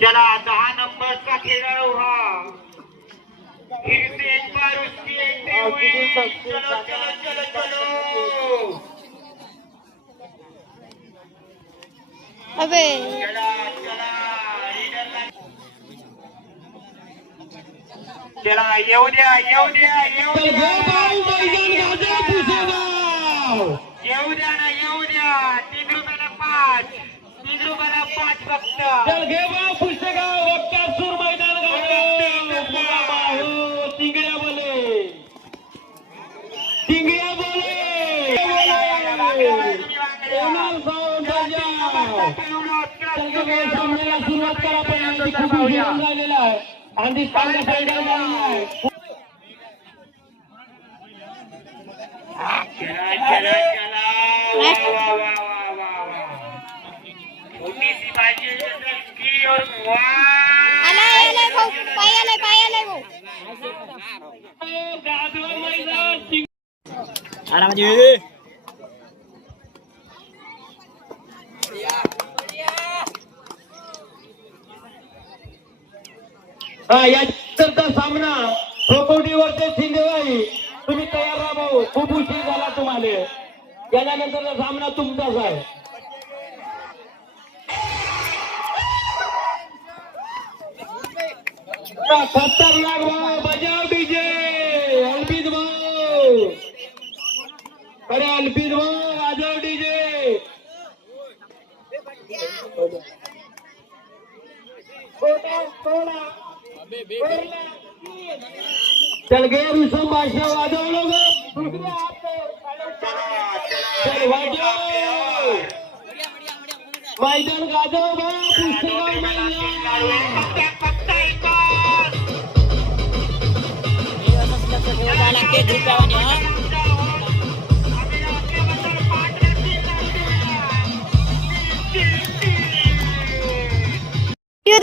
चला 10 नंबरचा खेळाडू हा फिर से एक बार उसकी एंट्री हुई। चलो चलो चलो चलो अबे चला चला चला येऊ द्या येऊ द्या येऊ द्या येऊ द्या ना येऊ द्या 3 रुपयाला 5 3 रुपयाला 5 फक्त पुस्तगाव वक्तासूर मैदान तिंगड्या बोले तिंगड्या बोले सामन्याला सुरुवात करा पण झालेला आहे आणि चला चला छोटी सी बाजी की और आले भाऊ पाय आले भाऊ याचा सामना खोकोटीवरचे शिंदेवाई तुम्ही तयार राहा भाऊ खूप उशीर झाला तुम्हाला याच्यानंतरचा सामना तुमचाच आहे खतरनाक भाऊ बजाव डीजे अल्पित भाऊ अरे अल्पित भाऊ वाजव डीजे चल गए ऋषभ भाषा वाजव लोग चल मैदान गाजव भाऊ पुस्तक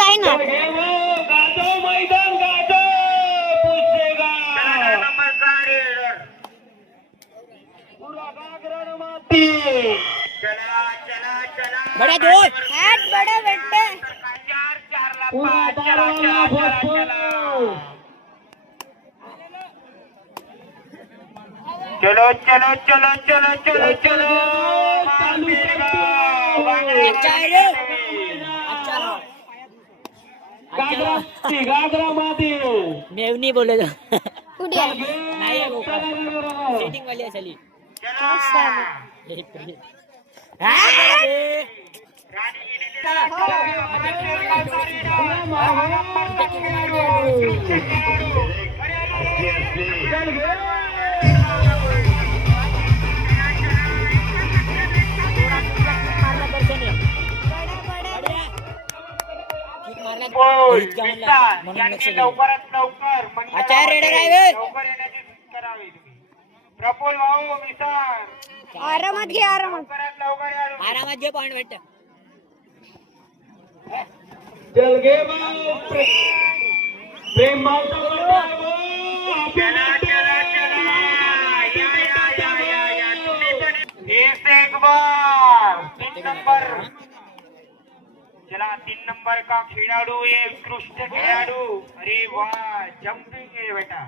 आहे ना गाजव मैदान गाजव पुस्तका माती बड़ा दूर हाथ बड़ा बेटे चलो चलो चलो चलो चलो चलो गाजरा माती मेवनी बोले कुठे नाही सेटिंग वाली असली लवकरात लवकर लवकर येण्याची करावी प्रफुल्ल भाऊ मिसार आरामात घे आरामात लवकरात लवकर या आरामात घे पॉइंट भेटत चल गे प्रेम मावता चला चला चला या तुम्ही पण एक बार 3 नंबर चला 3 नंबर का खिलाड़ू ये उत्कृष्ट खिलाड़ू अरे वाह जंपिंग है बेटा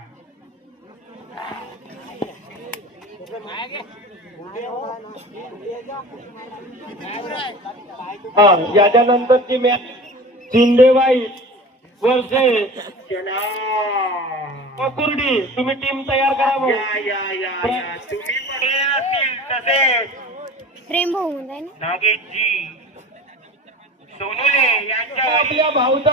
याच्यानंतरची मॅच शिंदेबाई वर्षे कुर्डी तुम्ही टीम तयार करा या तुम्ही पण असतील तसेच प्रेम भाऊ म्हणताय ना नागेशजी सोनुले यांच्या भाऊचा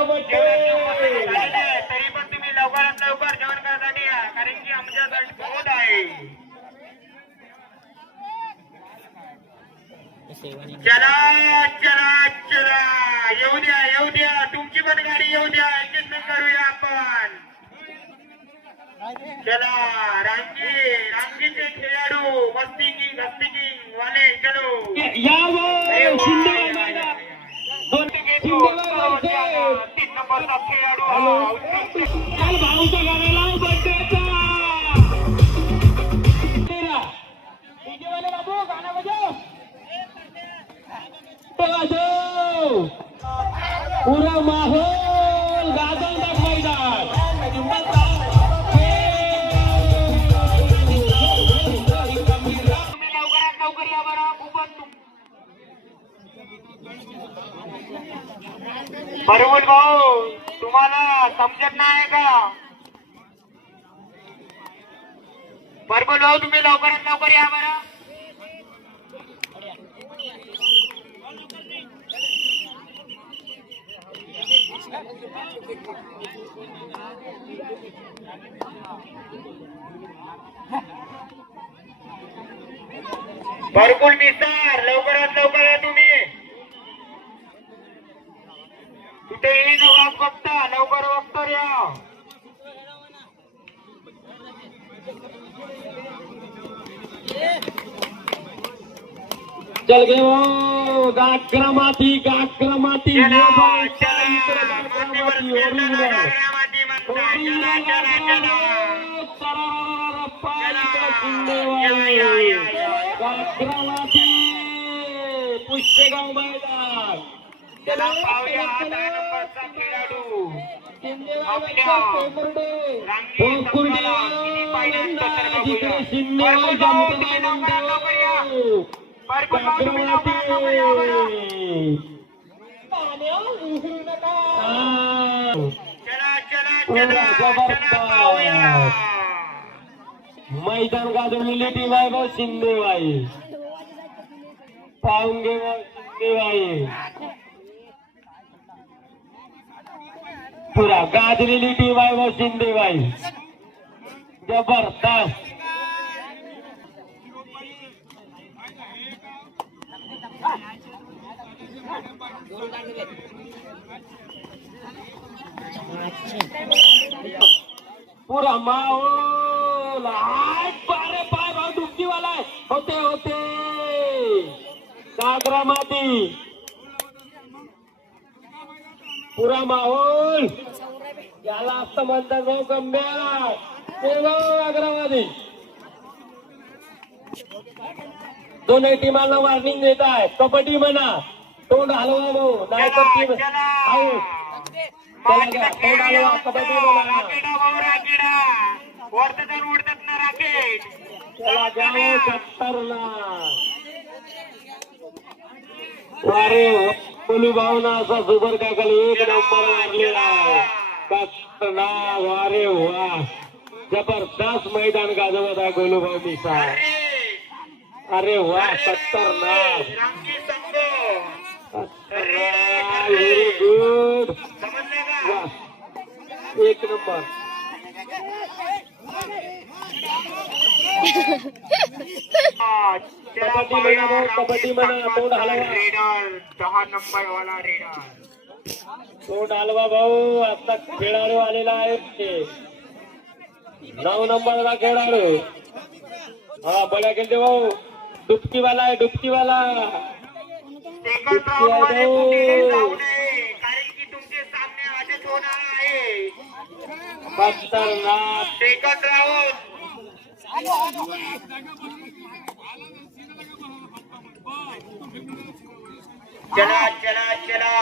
तरी पण तुम्ही लवकरात लवकर जेवण करण्यासाठी या कारण की आमच्यासाठी बहुत आहे चला चला चला येऊ द्या तुमची पण गाडी येऊ द्या ऍडजस्टमेंट करूया आपण चला रांगीचे खेळाडू मस्ती वाले चलो या तीन नंबरचा खेळाडू हा उत्कृष्ट काल भाऊचा गाणं लाव बड्डेचा. DJ वाले बाबू गाणं बजाव. तो वाजव. पुरा माहोल गाजवतात मैदान. तुम्ही लवकरात लवकर या बरं खूपच बरोबर भाऊ तुम्हाला समजत नाही का बरोबर भाऊ तुम्ही लवकरात लवकर या बरं भरपूर मिसार लवकरात लवकर या तुम्ही कुठे येईन वाट बघता लवकर बघतो या चल गे वो गाक्रमाती गाक्रमाती चला चला मातीवर खेळताना डागऱ्या माती म्हणता चला चला चला गाक्रमाती पुष्यगाव मैदान. चला पाहूया हा 10 नंबरचा खेळाडू आपल्या रांगी संघाला किती पाहिल्यानंतर तर बघूया भरपूर भाऊ तुम्ही लवकरात लवकर या भरपूर भाऊ तुम्ही लवकरात लवकर या बरं चला चला चला चला पाहूया मैदान गाजवलेली टीम आहे बघ शिंदेबाई. पाहून घे बघ शिंदेबाई. पुरा गाजलेली टीम आहे बघ शिंदेबाई. जबरदस्त. पुरा माहोल आठ पारे पाय भाऊ डुबकीवाला आहे. होते होते सागरा माती पुरा माहोल याला असं म्हणतात भाऊ गंभ्या ते भाऊ अग्रवादी. दोन्ही टीमांना वॉर्निंग देत आहे. कबड्डी म्हणा तोंड हलवा भाऊ नाहीतर टीम आऊट. तोंड हलवा कबड्डी म्हणा. राकेडा भाऊ राकेडा वरतात आणि उडतात ना राकेट चला जाओ खतरनाक. अरे बोलू भाऊ ना असा सुपर काकाल एक नंबर मारलेला आहे. खतरनाक. अरे वा जबरदस्त मैदान गाजवत आहे गोलू भाऊ मिसा. अरे वा खतरनाक. रांगी संघ व्हेरी गुड. समजले का वा एक नंबर. कबड्डी म्हणा भाऊ, कबड्डी म्हणा. तोंड हलवा. रेडर 10 नंबर वाला रेडर तोंड हलवा भाऊ. आता खेळाडू आलेला आहे 9 नंबरचा खेळाडू. हा बोला गेले भाऊ. डुबकीवाला आहे डुबकीवाला. सेकंड राऊंड मध्ये कुठेही जाऊ नये कारण की तुमचे सामने आजच होणार आहे. खतरनाक. सेकंड राऊंड चला चला चला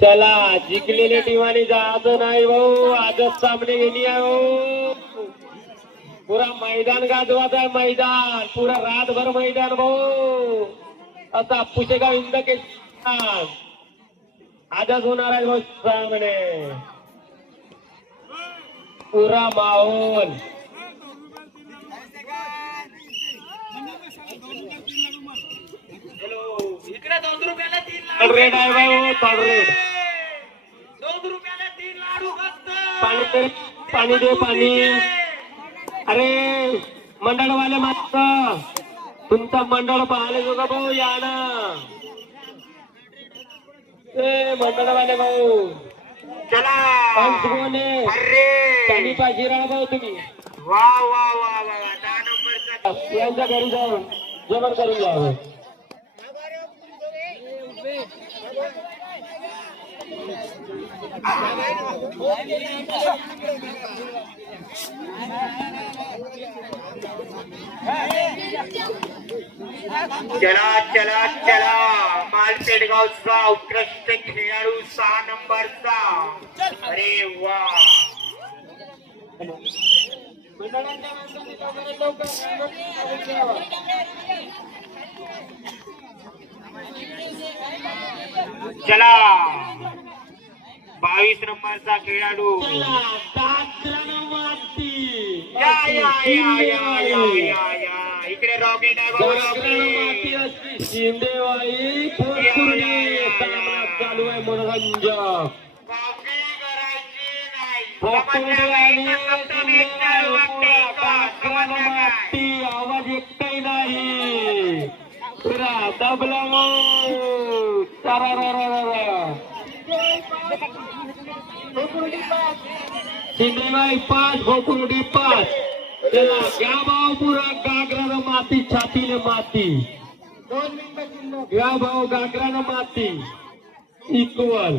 चला जिंकलेल्या टीमाने जायचं नाही भाऊ. आजच सामने गेली आहे भाऊ. पुरा मैदान गाजवाच आहे मैदान. पुरा रातभर मैदान भाऊ. असा पुशेगाव इंद के आजच होणार आहे भाऊ सामने. पुरा माहोल इकडे 2 रुपयाला 3 थर्ड रेड आहे भाऊ. Third red. 2 रुपयाला 3 लाडू फक्त पाणी दे पाणी दे पाणी. अरे मंडळवाले मात्र तुमचा मंडळ पाहिले जो का भाऊ या ना. ए मंडळवाले भाऊ चला पंचगोने अरे पाणी पाहिजे राहा भाऊ तुम्ही. वा वा वा वा 10 नंबरचा यांच्या घरी जाऊन जेवण करून घ्यावं. चला चला चला मालपेडगावचा उत्कृष्ट खेळाडू 6 नंबरचा. अरे वा चला 22 नंबरचा खेळाडू. या या या या या या या इकडे रॉकेट आहे भाऊ, रॉकेट. शिंदेवाई सामना चालू आहे मनोरंजक. कॉपी करायची नाही. पोकुर्डी समजलं आणि का? फक्त भेटणार वाटते का? समजलं का? माती आवाज एकटाही नाही. पुरा दबला मग. शिंदेबाई 5 गोकुर्डी 5. चला घ्या भाऊ पुरा गागरानं माती छातीने माती. 2 मिनिटं घ्या भाऊ गागरानं माती इक्वल.